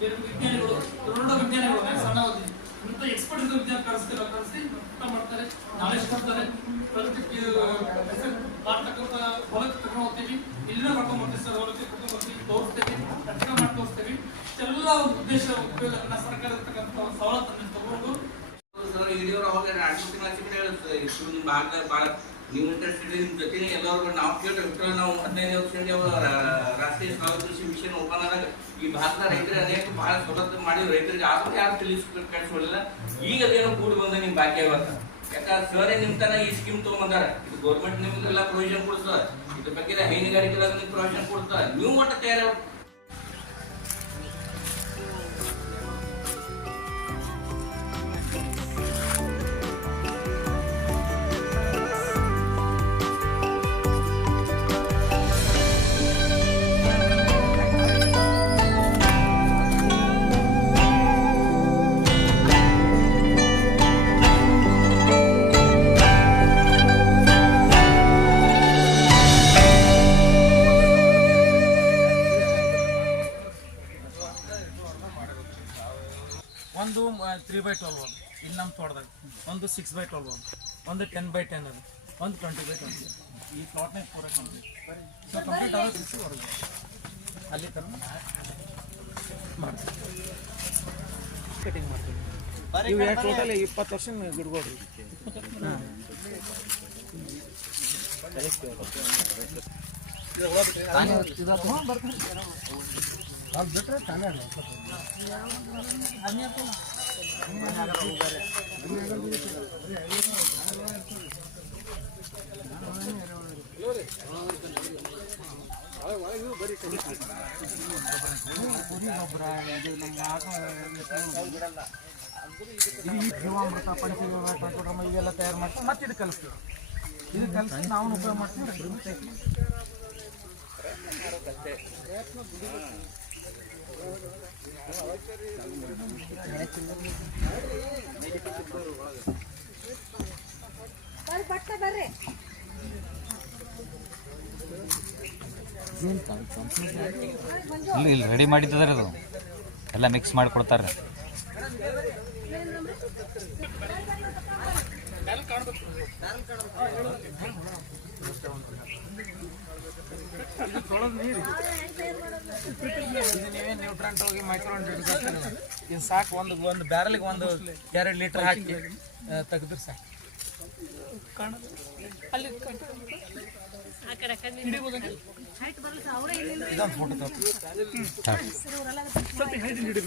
ವಿಜ್ಞಾನಿಗಳು ದೊಡ್ಡ ವಿಜ್ಞಾನಿಗಳು ಸಣ್ಣ ಓದಿ ಇಂಥ ಎಕ್ಸ್ಪರ್ಟ್ ವಿಜ್ಞಾನ ಕಳಿಸಿ ಮಾಡ್ತಾರೆ, ನಾಲೆಜ್ ಕೊಡ್ತಾರೆ. ಪ್ರಗತಿಗೆ ಮಾಡ್ತಕ್ಕಂಥ ಹೊಲಕ್ಕೆ ಕರ್ಕೊಂಡು ಹೋಗ್ತೀವಿ, ಇಲ್ಲಿನ ಕರ್ಕೊಂಡು ಬರ್ತೀವಿ ಸರ್, ಹೊಲಕ್ಕೆ ಕರ್ಕೊಂಡು ಬರ್ತೀವಿ, ತೋರಿಸ್ತೀವಿ, ರಕ್ಷಣೆ ಮಾಡಿ ತೋರಿಸ್ತೀವಿ. ಇಷ್ಟೆಲ್ಲ ಉದ್ದೇಶ ಉಪಯೋಗ ಸರ್ಕಾರ ಇರ್ತಕ್ಕಂಥ ಸವಲತ್ತನ್ನು ತಗೊಂಡು ನೀವು ಇಂಟ್ರೆಸ್ಟೆಡ್ ನಿಮ್ಮ ಜೊತೆ ಎಲ್ಲರೂ ನಾವು ಕೇಳ್ತೇವೆ. ನಾವು 15 ವರ್ಷದಿಂದ ರಾಷ್ಟ್ರೀಯ ಸ್ವಾಗತ ಕೃಷಿ ಮಿಷನ್ ಓಪನ್ ಆದಾಗ ಈ ಭಾರತದ ರೈತರಿಗೆ ಅನೇಕ ಬಹಳ ಸವಲತ್ತು ಮಾಡಿ ರೈತರಿಗೆ ಆದರೂ ಯಾರು ತಿಳಿಸ್ಕೊಳ್ಳಿಲ್ಲ. ಈಗ ಅದೇನೋ ಕೂಡಿ ಬಂದ ನಿಮ್ ಬಾಕಿ ಆಗತ್ತ. ಯಾಕಂದ್ರೆ ಸರ್ ನಿಮ್ ತನ ಈ ಸ್ಕೀಮ್ ತಗೊಂಬಂದಾರ. ಇದು ಗೌರ್ಮೆಂಟ್ ನಿಮ್ಗೆಲ್ಲ ಪ್ರೊವಿಷನ್ ಕೊಡ್ತದ, ಇದ್ರ ಬಗ್ಗೆ ಹೈನುಗಾರಿಕೆ ನಿಮ್ಗೆ ಪ್ರೊವಿಷನ್ ಕೊಡ್ತದ. ನೀವು ಮಟ್ಟ ತಯಾರ ಒಂದು 3x12 ಇಲ್ಲಿ ನಮ್ಮ ತೋಟದಾಗ, ಒಂದು 6x12, ಒಂದು 10x10 ಅದು, ಒಂದು 20x20. ಈ ಪ್ಲಾಟ್ನಾಗ ಪೂರ ಕಂಪ್ಲೀಟ್ ಆಗೋದು ಹೊರಗೆ ಅಲ್ಲಿ ತರ ಮಾಡ್ತೀವಿ, ಕಟಿಂಗ್ ಮಾಡ್ತೀವಿ. ಇವು ಟೋಟಲ್ 20 ವರ್ಷ ಗಿಡಗಳು. ಅದು ಬಿಟ್ಟರೆ ತಾನೇ ಅಲ್ಲ ಜೀವಾಮೃತ, ಪಂಚಜೀವಾಮೃತ ಇದೆಲ್ಲ ತಯಾರು ಮಾಡ್ತೀವಿ. ಮತ್ತೆ ಇದು ಕಲಿಸ್ತೀವಿ. ಇದು ಕಲಿಸಿ ನಾವು ಉಪಯೋಗ ಮಾಡ್ತೀವಿ. ಇಲ್ಲಿ ರೆಡಿ ಮಾಡಿದ್ದಾರೆ, ಅದು ಎಲ್ಲ ಮಿಕ್ಸ್ ಮಾಡಿ ಕೊಡ್ತಾರೆ. ನೀವೇ ನ್ಯೂಟ್ರಂಟ್ ಹೋಗಿ ಮೈಕ್ರೋನ್ಯೂಟ್ರಂಟ್ ಇದು ಸಾಕು. ಒಂದು ಬ್ಯಾರಲ್ಗೆ 1-2 ಲೀಟರ್ ಹಾಕಿ ತೆಗೆದ್ರೆ ಸಾಕು. ಇದೊಂದು ಫೋಟೋ ಸ್ವಲ್ಪ ತೆಗೆದೇನ್ರಿ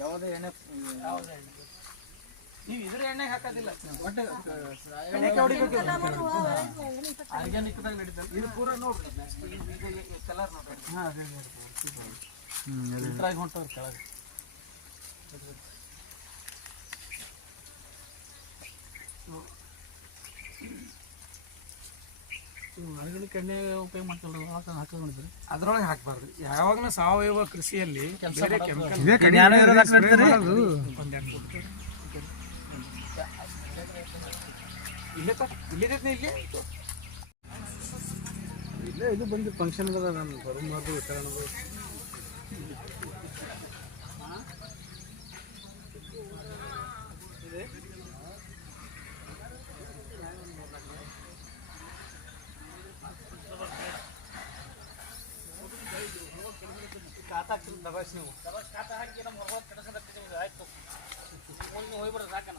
ಯಾವುದೇ ಎಣ್ಣೆ ನೀವು ಇದ್ರ ಎಣ್ಣೆ ಹಾಕೋದಿಲ್ಲ, ಒಟ್ಟು ಎಣ್ಣೆ ಹೊಡಿಬೇಕು. ಆರ್ಗ್ಯಾನಿಕ್ದಾಗ ನಡೀತದೆ ಇದು ಪೂರ. ನೋಡ್ರಿ ಕಲರ್ ನೋಡ್ರಿ. ಹಾಂ ಅದೇ ನೋಡಿ ಇದ್ರಾಗ ಹೊಂಟವ್ರು ಕೆಳಗೆ. ಆರ್ಗ್ಯಾನಿಕ್ ಎಣ್ಣೆ ಉಪಯೋಗ ಮಾಡ್ತಾರೆ, ಹಾಕೊಂಡಿದ್ರಿ ಅದ್ರೊಳಗೆ ಹಾಕಬಾರ್ದು. ಯಾವಾಗಲೂ ಸಾವಯವ ಕೃಷಿಯಲ್ಲಿ ಬೇರೆ ಕೆಮಿಕಲ್ ಇಲ್ಲೇ ಇದು ಬಂದು ಫಂಕ್ಷನ್ಗಳ ನಾನು ಬರೋದು ವಿತರಣೆಗಳು ಖಾತಾ ದಬಾಯಿಸಿ ನೀವು ಖಾತಾ ಹಾಕಿ ನಮ್ಮ ಹೊರಗೆ ಕೆಡಸ ಆಯ್ತು ಮುಂದೆ ಹೋಗ್ಬಿಡ್ರಿ ಸಾಕನ.